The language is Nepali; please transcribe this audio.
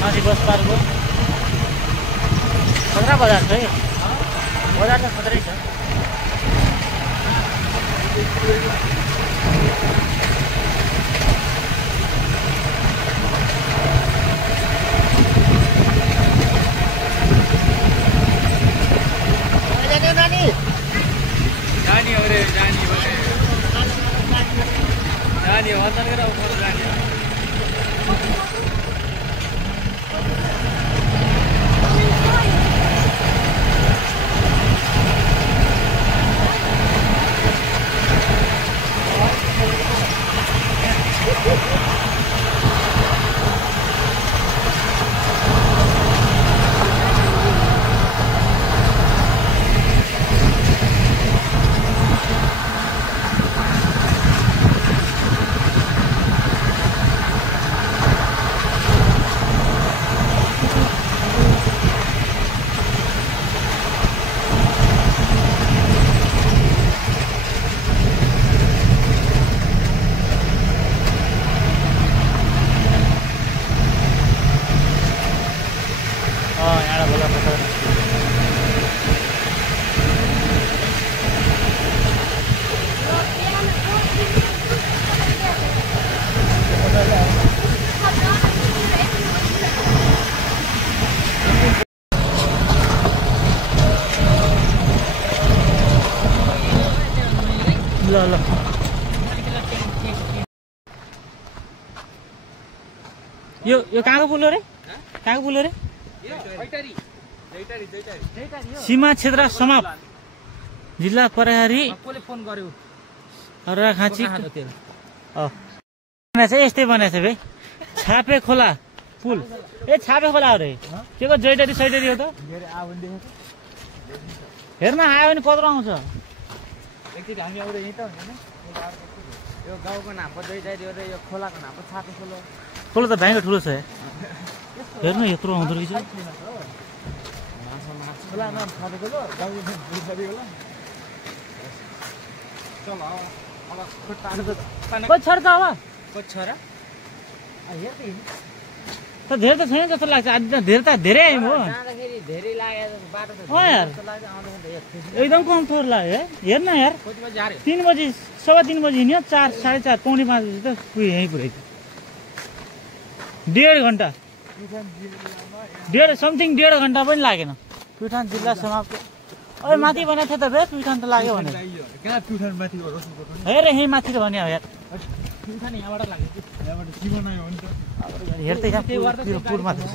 माथि बस पार्कको खतरा बजार छ है बजार त खतरै छ ल यो कहाँको पुल हो रे कहाँको पुल हो रे सीमा क्षेत्र समाप्त जिल्ला प्रहरी फोन गर्यो अर्घाखाँची यस्तै बनाएछ भाइ छापे खोला पुल ए छापे खोला हो रे के को जैटरी सैटरी हो त हेर्न आयो भने कत्रो आउँछ एकचोटि हामी आउँदै यहीँ त होइन यो गाउँको नाम पो जैटरी हो रे यो खोलाको नाम पो छापे खोला खोला त भयङ्कर ठुलो छ हेर्नु यत्रो आउँदो रहेछ धेरै त छैन जस्तो लाग्छ धेरै त धेरै आयौँ हो एकदम कम थोर लाग्यो हेर्न यार 3 बजी 3:15 बजी हिँड्यो 4 4:30 पौने 5 बजी त यहीँ पुऱ्याइछ 1.5 घन्टा समथिङ 1.5 घन्टा पनि लागेन प्युठान जिल्ला समाप्त अरे माथि बनाएको थियो त बे प्युठान त लाग्यो भने हेर यहीँ माथि त भने यार प्युठान यहाँबाट लाग्यो यहाँबाट के बनायो भने त हेर्दै पुल माथि छ